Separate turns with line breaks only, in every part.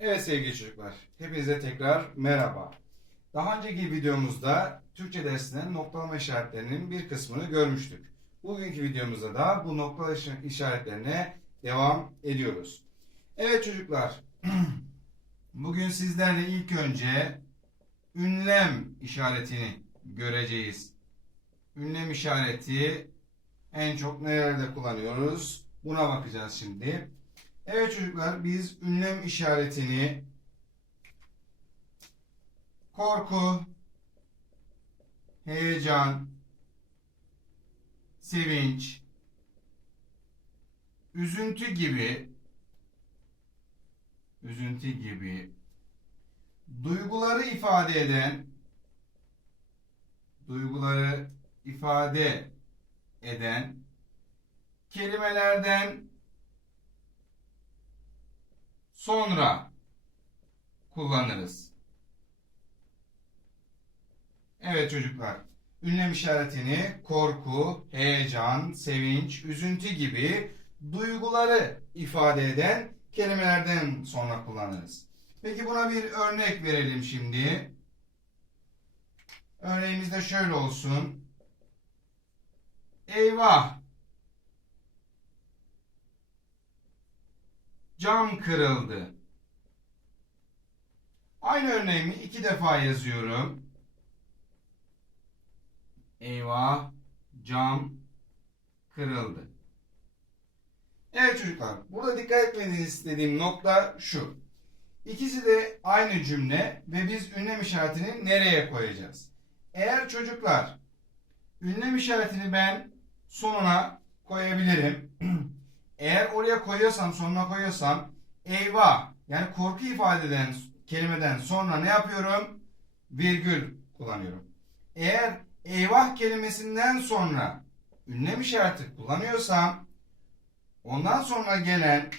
Evet sevgili çocuklar, hepinize tekrar merhaba. Daha önceki videomuzda Türkçe dersinin noktalama işaretlerinin bir kısmını görmüştük. Bugünkü videomuzda da bu nokta işaretlerine devam ediyoruz. Evet çocuklar, bugün sizlerle ilk önce ünlem işaretini göreceğiz. Ünlem işareti en çok nerelerde kullanıyoruz? Buna bakacağız şimdi. Evet çocuklar biz ünlem işaretini korku, heyecan, sevinç, üzüntü gibi üzüntü gibi duyguları ifade eden duyguları ifade eden kelimelerden sonra kullanırız. Evet çocuklar. Ünlem işaretini korku, heyecan, sevinç, üzüntü gibi duyguları ifade eden kelimelerden sonra kullanırız. Peki buna bir örnek verelim şimdi. Örneğimiz de şöyle olsun. Eyvah! Cam kırıldı. Aynı örneğimi iki defa yazıyorum. Eyvah, cam kırıldı. Evet çocuklar, burada dikkat etmenizi istediğim nokta şu. İkisi de aynı cümle ve biz ünlem işaretini nereye koyacağız? Eğer çocuklar ünlem işaretini ben sonuna koyabilirim. Eğer oraya koyuyorsam, sonuna koyuyorsam eyvah yani korku ifade eden kelimeden sonra ne yapıyorum? Virgül kullanıyorum. Eğer eyvah kelimesinden sonra ünlem işareti kullanıyorsam ondan sonra gelen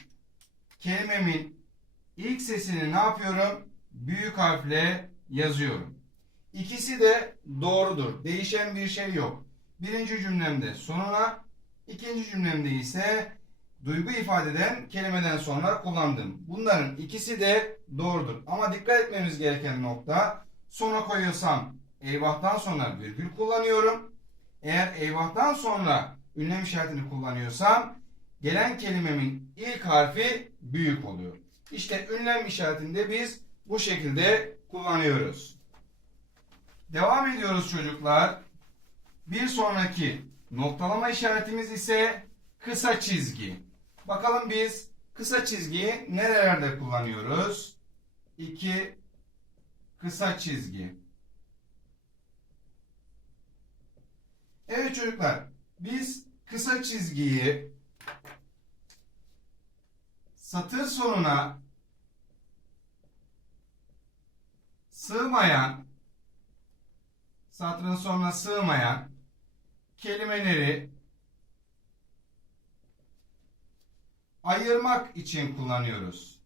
kelimemin ilk sesini ne yapıyorum? Büyük harfle yazıyorum. İkisi de doğrudur. Değişen bir şey yok. Birinci cümlemde sonuna, ikinci cümlemde ise duygu ifade eden kelimeden sonra kullandım. Bunların ikisi de doğrudur. Ama dikkat etmemiz gereken nokta sona koyuyorsam eyvahtan sonra virgül kullanıyorum. Eğer eyvahtan sonra ünlem işaretini kullanıyorsam gelen kelimemin ilk harfi büyük oluyor. İşte ünlem işaretinde biz bu şekilde kullanıyoruz. Devam ediyoruz çocuklar. Bir sonraki noktalama işaretimiz ise kısa çizgi. Bakalım biz kısa çizgiyi nerelerde kullanıyoruz? 2 kısa çizgi. Evet çocuklar, biz kısa çizgiyi satır sonuna sığmayan satırın sonuna sığmayan kelimeleri ayırmak için kullanıyoruz.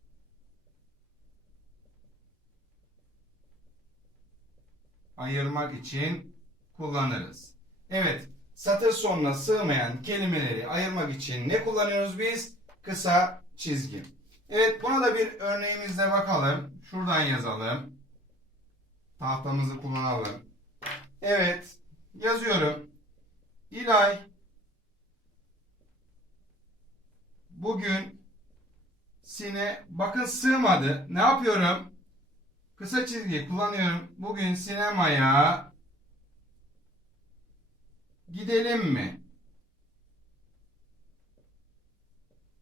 Ayırmak için kullanırız. Evet, satır sonuna sığmayan kelimeleri ayırmak için ne kullanıyoruz biz? Kısa çizgi. Evet, buna da bir örneğimizle bakalım. Şuradan yazalım. Tahtamızı kullanalım. Evet, yazıyorum. İlay bugün sine bakın sığmadı. Ne yapıyorum? Kısa çizgi kullanıyorum. Bugün sinemaya gidelim mi?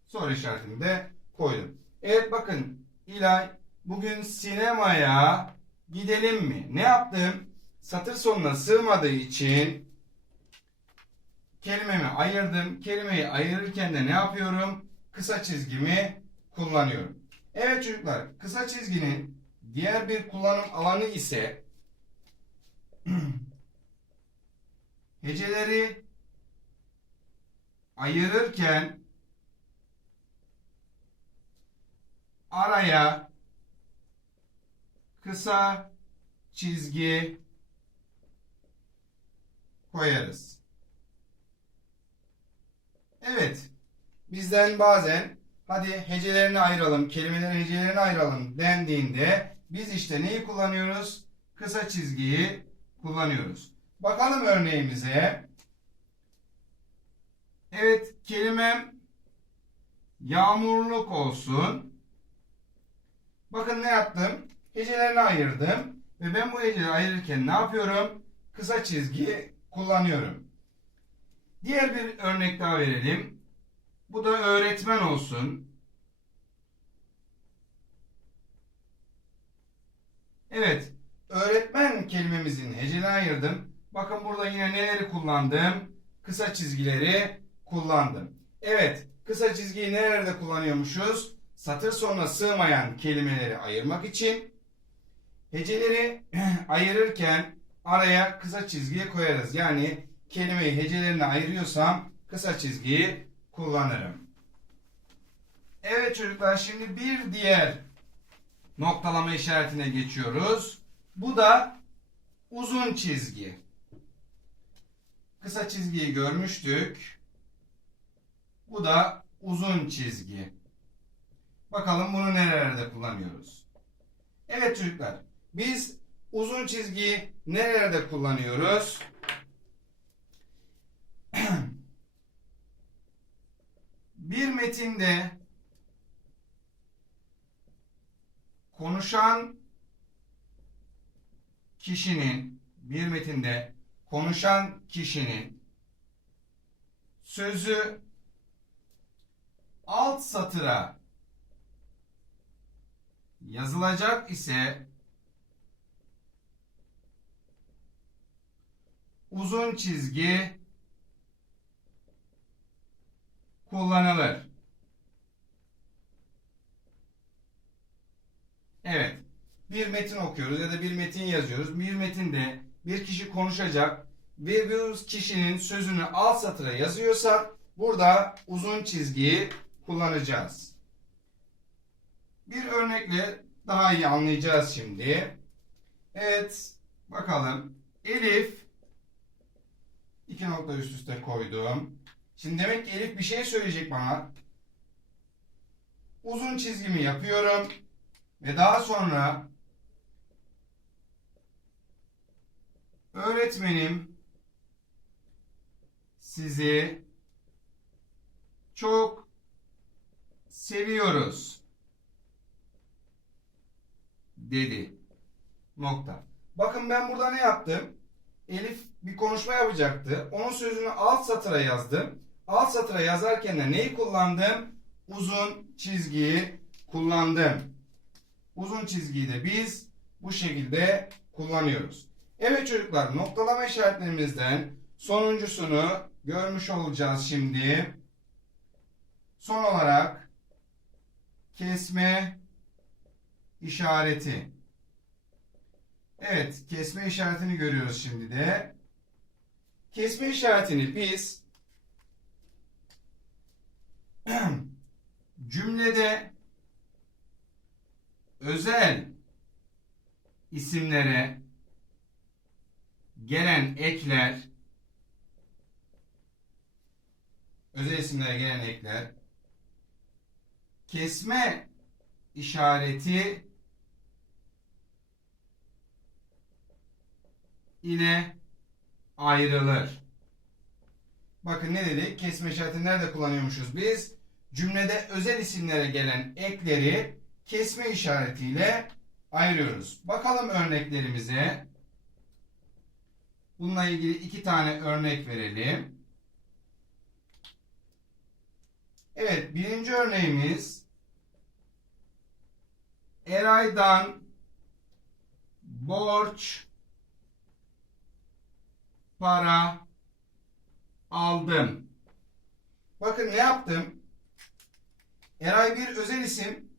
Soru işaretini de koydum. Evet bakın İlay bugün sinemaya gidelim mi? Ne yaptım? Satır sonuna sığmadığı için kelimemi ayırdım. Kelimeyi ayırırken de ne yapıyorum? Kısa çizgimi kullanıyorum. Evet çocuklar, kısa çizginin diğer bir kullanım alanı ise heceleri ayırırken araya kısa çizgi koyarız. Evet. Bizden bazen hadi hecelerini ayıralım, kelimelerin hecelerini ayıralım dendiğinde biz işte neyi kullanıyoruz? Kısa çizgiyi kullanıyoruz. Bakalım örneğimize. Evet, kelimem yağmurluk olsun. Bakın ne yaptım? Hecelerini ayırdım. Ve ben bu heceleri ayırırken ne yapıyorum? Kısa çizgi kullanıyorum. Diğer bir örnek daha verelim. Bu da öğretmen olsun. Evet, öğretmen kelimemizin hecelerini ayırdım. Bakın burada yine neleri kullandım? Kısa çizgileri kullandım. Evet, kısa çizgiyi nerelerde kullanıyormuşuz? Satır sonuna sığmayan kelimeleri ayırmak için heceleri ayırırken araya kısa çizgiyi koyarız. Yani kelimeyi hecelerine ayırıyorsam kısa çizgiyi kullanırım. Evet çocuklar şimdi bir diğer noktalama işaretine geçiyoruz. Bu da uzun çizgi. Kısa çizgiyi görmüştük. Bu da uzun çizgi. Bakalım bunu nerelerde kullanıyoruz? Evet çocuklar, biz uzun çizgiyi nerelerde kullanıyoruz? Bir metinde konuşan kişinin bir metinde konuşan kişinin sözü alt satıra yazılacak ise uzun çizgi kullanılır. Evet. Bir metin okuyoruz ya da bir metin yazıyoruz. Bir metinde bir kişi konuşacak ve bir kişinin sözünü alt satıra yazıyorsak burada uzun çizgiyi kullanacağız. Bir örnekle daha iyi anlayacağız şimdi. Evet, bakalım. Elif iki nokta üst üste koydum. Şimdi demek ki Elif bir şey söyleyecek bana. Uzun çizgimi yapıyorum ve daha sonra öğretmenim sizi çok seviyoruz dedi. Nokta. Bakın ben burada ne yaptım? Elif bir konuşma yapacaktı. Onun sözünü alt satıra yazdım. Alt satıra yazarken de neyi kullandım? Uzun çizgiyi kullandım. Uzun çizgiyi de biz bu şekilde kullanıyoruz. Evet çocuklar noktalama işaretlerimizden sonuncusunu görmüş olacağız şimdi. Son olarak kesme işareti. Evet, kesme işaretini görüyoruz şimdi de. Kesme işaretini biz cümlede özel isimlere gelen ekler özel isimlere gelen ekler kesme işareti ile ayrılır. Bakın ne dedik? Kesme işareti nerede kullanıyormuşuz biz? Cümlede özel isimlere gelen ekleri kesme işaretiyle ayırıyoruz. Bakalım örneklerimize. Bununla ilgili iki tane örnek verelim. Evet, birinci örneğimiz Eray'dan borç para aldım. Bakın ne yaptım? Eray bir özel isim,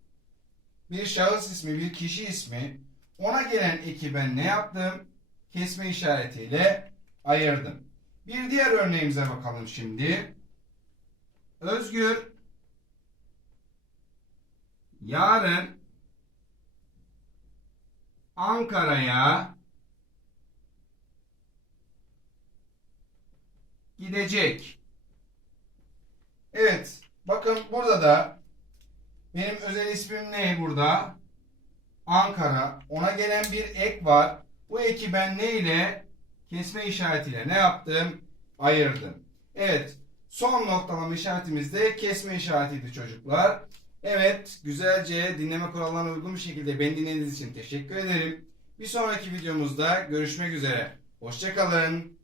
bir şahıs ismi, bir kişi ismi. Ona gelen eki ben ne yaptım? Kesme işaretiyle ayırdım. Bir diğer örneğimize bakalım şimdi. Özgür yarın Ankara'ya gidecek. Evet. Bakın burada da Benim özel ismim ne burada? Ankara. Ona gelen bir ek var. Bu eki ben ne ile? Kesme işaretiyle ne yaptım? Ayırdım. Evet. Son noktalama işaretimiz de kesme işaretiydi çocuklar. Evet. Güzelce dinleme kurallarına uygun bir şekilde beni dinlediğiniz için teşekkür ederim. Bir sonraki videomuzda görüşmek üzere. Hoşçakalın.